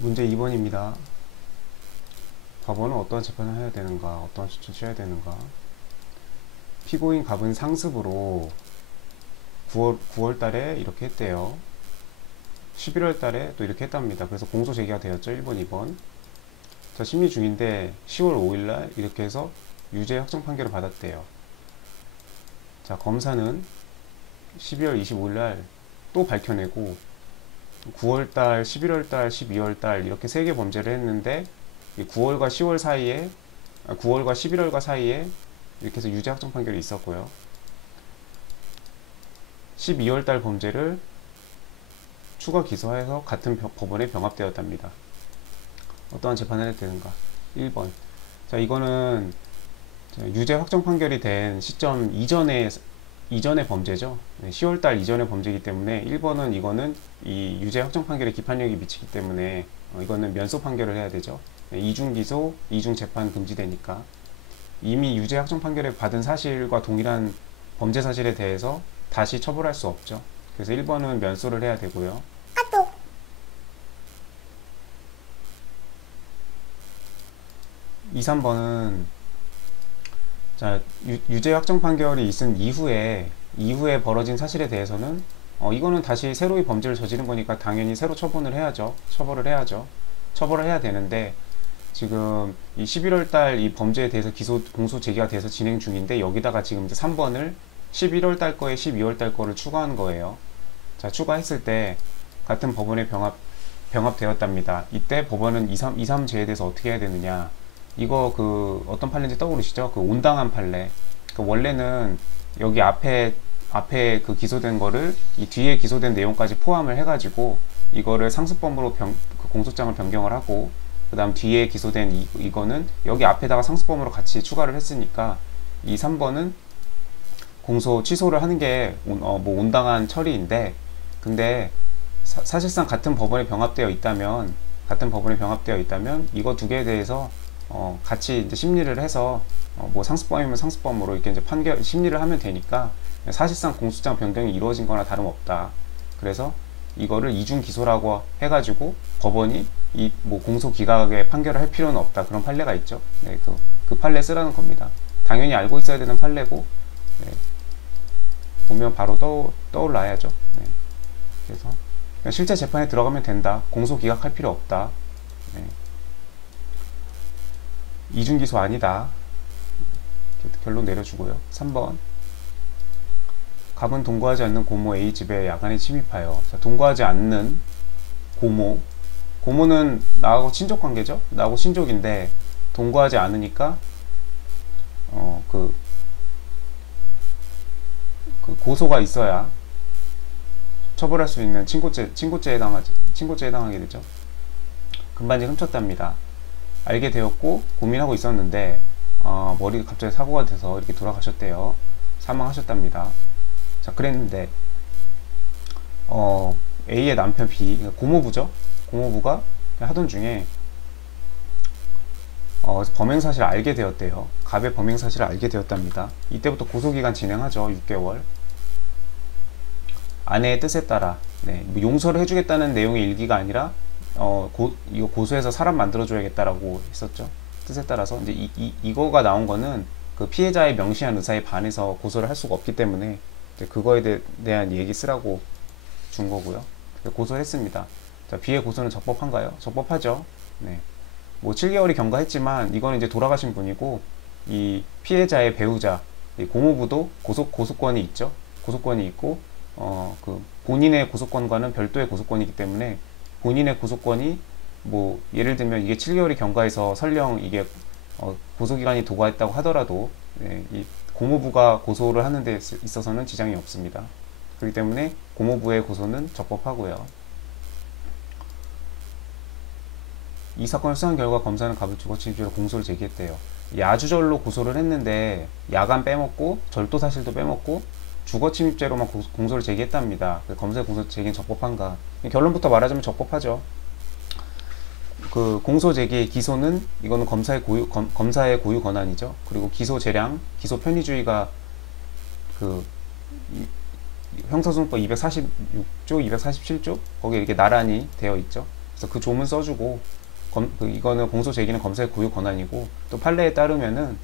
문제 2번입니다. 법원은 어떠한 재판을 해야 되는가, 어떠한 조치를 취해야 되는가. 피고인 갑은 상습으로 9월 달에 이렇게 했대요. 11월 달에 또 이렇게 했답니다. 그래서 공소 제기가 되었죠. 1번, 2번. 자, 심리 중인데 10월 5일 날 이렇게 해서 유죄 확정 판결을 받았대요. 자, 검사는 12월 25일 날 또 밝혀내고 9월 달, 11월 달, 12월 달 이렇게 세 개 범죄를 했는데 9월과 10월 사이에 9월과 11월과 사이에 이렇게 해서 유죄 확정 판결이 있었고요. 12월 달 범죄를 추가 기소해서 같은 법원에 병합되었답니다. 어떠한 재판을 해야 되는가? 1번. 자, 이거는 유죄 확정 판결이 된 시점 이전의 범죄죠. 10월달 이전의 범죄이기 때문에 1번은 이거는 이 유죄 확정 판결에 기판력이 미치기 때문에 이거는 면소 판결을 해야 되죠. 이중 기소, 이중 재판 금지되니까 이미 유죄 확정 판결을 받은 사실과 동일한 범죄 사실에 대해서 다시 처벌할 수 없죠. 그래서 1번은 면소를 해야 되고요. 2, 3번은 자, 유죄 확정 판결이 있은 이후에 벌어진 사실에 대해서는 이거는 다시 새로이 범죄를 저지른 거니까 당연히 새로 처벌을 해야죠. 처벌을 해야 되는데 지금 이 11월 달 이 범죄에 대해서 공소 제기가 돼서 진행 중인데 여기다가 지금 이제 3번을 11월 달 거에 12월 달 거를 추가한 거예요. 자, 추가했을 때 같은 법원에 병합되었답니다. 이때 법원은 2, 3제에 대해서 어떻게 해야 되느냐. 이거 어떤 판례인지 떠오르시죠? 온당한 판례. 원래는 여기 앞에 기소된 거를 이 뒤에 기소된 내용까지 포함을 해가지고 이거를 상습범으로 공소장을 변경을 하고 그 다음 뒤에 기소된 이거는 여기 앞에다가 상습범으로 같이 추가를 했으니까 이 3번은 공소 취소를 하는 게 온당한 처리인데 근데 사실상 같은 법원에 병합되어 있다면 이거 두 개에 대해서 같이 이제 심리를 해서 뭐 상습범이면 상습범으로 이렇게 이제 심리를 하면 되니까 사실상 공소장 변경이 이루어진 거나 다름없다. 그래서 이거를 이중 기소라고 해가지고 법원이 이 뭐 공소 기각에 판결을 할 필요는 없다. 그런 판례가 있죠. 네, 그 판례 쓰라는 겁니다. 당연히 알고 있어야 되는 판례고 네, 보면 바로 떠올라야죠. 네, 그래서 실제 재판에 들어가면 된다. 공소 기각할 필요 없다. 네. 이중기소 아니다. 결론 내려주고요. 3번. 갑은 동거하지 않는 고모 A 집에 야간에 침입하여. 자, 동거하지 않는 고모는 나하고 친족 관계죠. 나하고 친족인데 동거하지 않으니까 그 고소가 있어야 처벌할 수 있는 친고죄에 해당하게 되죠. 금반지 훔쳤답니다. 알게 되었고 고민하고 있었는데 머리가 갑자기 사고가 돼서 이렇게 돌아가셨대요. 사망하셨답니다. 자, 그랬는데 A의 남편 B, 고모부죠. 고모부가 하던 중에 범행 사실을 알게 되었대요. 갑의 범행 사실을 알게 되었답니다. 이때부터 고소기간 진행하죠. 6개월. 아내의 뜻에 따라 뭐 용서를 해주겠다는 내용의 일기가 아니라 이거 고소해서 사람 만들어줘야겠다라고 했었죠. 뜻에 따라서 이제 이거가 나온 거는 그 피해자의 명시한 의사에 반해서 고소를 할 수가 없기 때문에 그거에 대한 얘기 쓰라고 준 거고요. 고소를 했습니다. 자, B의 고소는 적법한가요? 적법하죠. 네. 뭐 7개월이 경과했지만 이거는 이제 돌아가신 분이고 이 피해자의 배우자 이 고모부도 고소권이 있죠. 고소권이 있고 본인의 고소권과는 별도의 고소권이기 때문에 본인의 고소권이 뭐 예를 들면 이게 7개월이 경과해서 설령 이게 고소기간이 도과했다고 하더라도 이 고모부가 고소를 하는 데 있어서는 지장이 없습니다. 그렇기 때문에 고모부의 고소는 적법하고요. 이 사건을 수사한 결과 검사는 갑을 주거침입죄로 공소를 제기했대요. 야주절로 고소를 했는데 야간 빼먹고 절도 사실도 빼먹고 주거침입죄로만 공소를 제기했답니다. 검사의 공소 제기는 적법한가? 결론부터 말하자면 적법하죠. 그 공소 제기 기소는 이거는 검사의 고유 권한이죠. 그리고 기소 재량, 기소 편의주의가 형사소송법 246조, 247조 거기에 이렇게 나란히 되어 있죠. 그래서 그 조문 써주고 이거는 공소 제기는 검사의 고유 권한이고 또 판례에 따르면은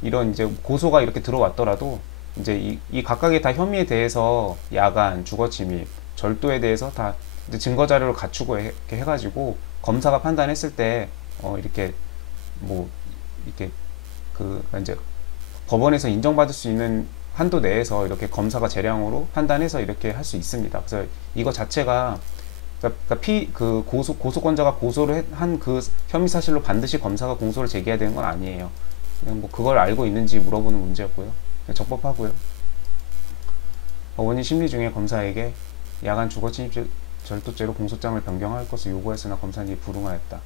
이런 이제 고소가 이렇게 들어왔더라도 이제 이 각각의 다 혐의에 대해서 야간, 주거침입, 절도에 대해서 다 이제 증거 자료를 갖추고 이렇게 해가지고 검사가 판단했을 때 이렇게 뭐 이렇게 그 이제 법원에서 인정받을 수 있는 한도 내에서 이렇게 검사가 재량으로 판단해서 이렇게 할 수 있습니다. 그래서 이거 자체가 그 고소권자가 고소를 한 그 혐의 사실로 반드시 검사가 공소를 제기해야 되는 건 아니에요. 그냥 뭐 그걸 알고 있는지 물어보는 문제였고요. 적법하고요. 법원이 심리 중에 검사에게 야간 주거침입 절도죄로 공소장을 변경할 것을 요구했으나 검사님이 불응하였다.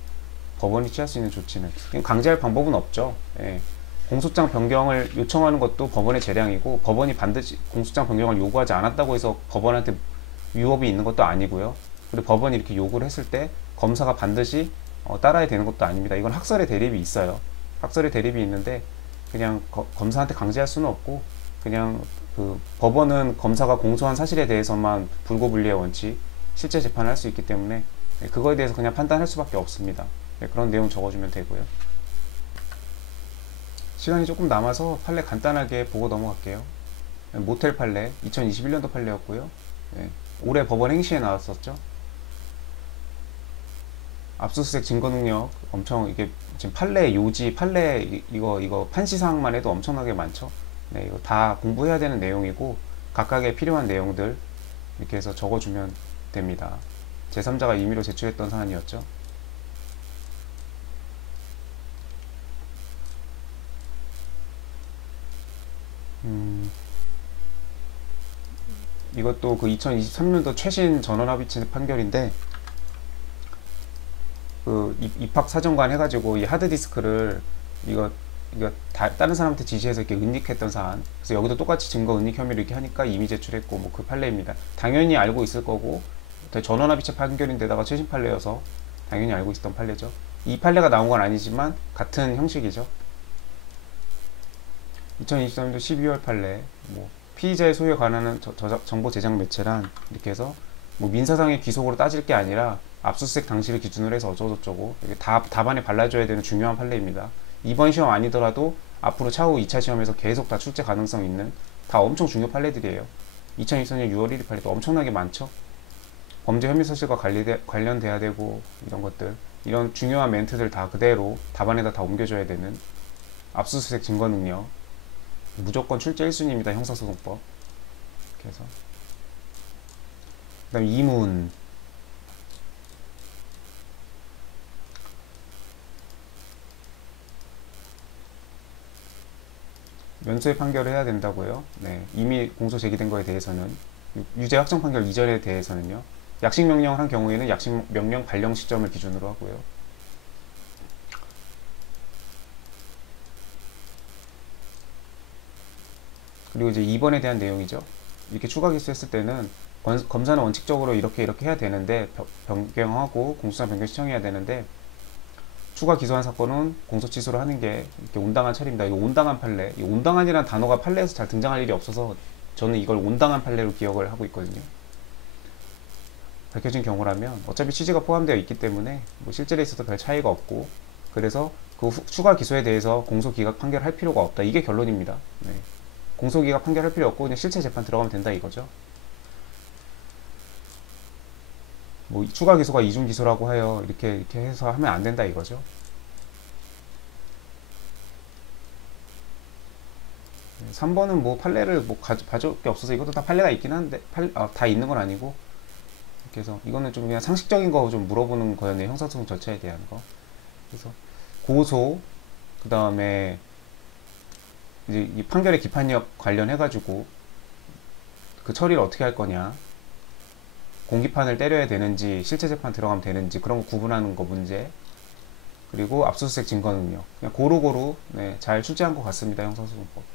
법원이 취할 수 있는 조치는 강제할 방법은 없죠. 예. 공소장 변경을 요청하는 것도 법원의 재량이고 법원이 반드시 공소장 변경을 요구하지 않았다고 해서 법원한테 위법이 있는 것도 아니고요. 그리고 법원이 이렇게 요구를 했을 때 검사가 반드시 따라야 되는 것도 아닙니다. 이건 학설의 대립이 있어요. 학설의 대립이 있는데 그냥 검사한테 강제할 수는 없고 그냥 그 법원은 검사가 공소한 사실에 대해서만 불고불리의 원칙, 실제 재판을 할 수 있기 때문에 그거에 대해서 그냥 판단할 수밖에 없습니다. 그런 내용 적어주면 되고요. 시간이 조금 남아서 판례 간단하게 보고 넘어갈게요. 모텔 판례 2021년도 판례였고요. 올해 법원 행시에 나왔었죠. 압수수색 증거 능력 엄청 이게 지금 판례 요지 판례 이거 판시 사항만 해도 엄청나게 많죠. 네, 이거 다 공부해야 되는 내용이고 각각의 필요한 내용들 이렇게 해서 적어주면 됩니다. 제3자가 임의로 제출했던 사안이었죠. 이것도 그 2023년도 최신 전원합의체 판결인데 그 입학 사정관 해가지고 이 하드디스크를 이거 다른 사람한테 지시해서 이렇게 은닉했던 사안. 그래서 여기도 똑같이 증거 은닉 혐의를 이렇게 하니까 이미 제출했고 뭐 그 판례입니다. 당연히 알고 있을 거고 전원합의체 판결인데다가 최신 판례여서 당연히 알고 있었던 판례죠. 이 판례가 나온 건 아니지만 같은 형식이죠. 2023년도 12월 판례 뭐 피의자의 소유에 관한 정보 제작 매체란 이렇게 해서 뭐 민사상의 기속으로 따질 게 아니라 압수수색 당시를 기준으로 해서 어쩌고저쩌고 이게 다 답안에 발라줘야 되는 중요한 판례입니다. 이번 시험 아니더라도 앞으로 차후 2차 시험에서 계속 다 출제 가능성 있는 다 엄청 중요 판례들이에요. 2024년 6월 1일 판례도 엄청나게 많죠. 범죄 혐의 사실과 관련돼야 되고 이런 것들 이런 중요한 멘트들 다 그대로 답안에다 다 옮겨줘야 되는 압수수색 증거 능력 무조건 출제 1순위입니다. 형사소송법. 이렇게 해서 그 다음 이문 면소의 판결을 해야 된다고요. 네, 이미 공소 제기된 거에 대해서는 유죄 확정 판결 이전에 대해서는요. 약식 명령을 한 경우에는 약식 명령 발령 시점을 기준으로 하고요. 그리고 이제 2번에 대한 내용이죠. 이렇게 추가 기소했을 때는 검사는 원칙적으로 이렇게 해야 되는데 변경하고 공소장 변경 시청해야 되는데 추가 기소한 사건은 공소 취소를 하는 게 이렇게 온당한 처리입니다. 이거 온당한 판례. 이 온당한이라는 단어가 판례에서 잘 등장할 일이 없어서 저는 이걸 온당한 판례로 기억을 하고 있거든요. 밝혀진 경우라면 어차피 취지가 포함되어 있기 때문에 뭐 실질에 있어서 별 차이가 없고 그래서 그 추가 기소에 대해서 공소기각 판결할 필요가 없다. 이게 결론입니다. 네. 공소기각 판결할 필요 없고 그냥 실체 재판 들어가면 된다 이거죠. 뭐 추가 기소가 이중 기소라고 하여 이렇게 해서 하면 안 된다 이거죠. 네, 3번은 뭐 판례를 뭐 가져올 게 없어서 이것도 다 판례가 있긴 한데 다 있는 건 아니고 그래서 이거는 좀 그냥 상식적인 거 좀 물어보는 거였네요. 형사소송 절차에 대한 거. 그래서 고소 그 다음에 이제 이 판결의 기판력 관련해가지고 그 처리를 어떻게 할 거냐, 공기판을 때려야 되는지 실체 재판 들어가면 되는지 그런 거 구분하는 거 문제, 그리고 압수수색 증거 능력 그냥 고루고루 네, 잘 출제한 것 같습니다. 형사소송법.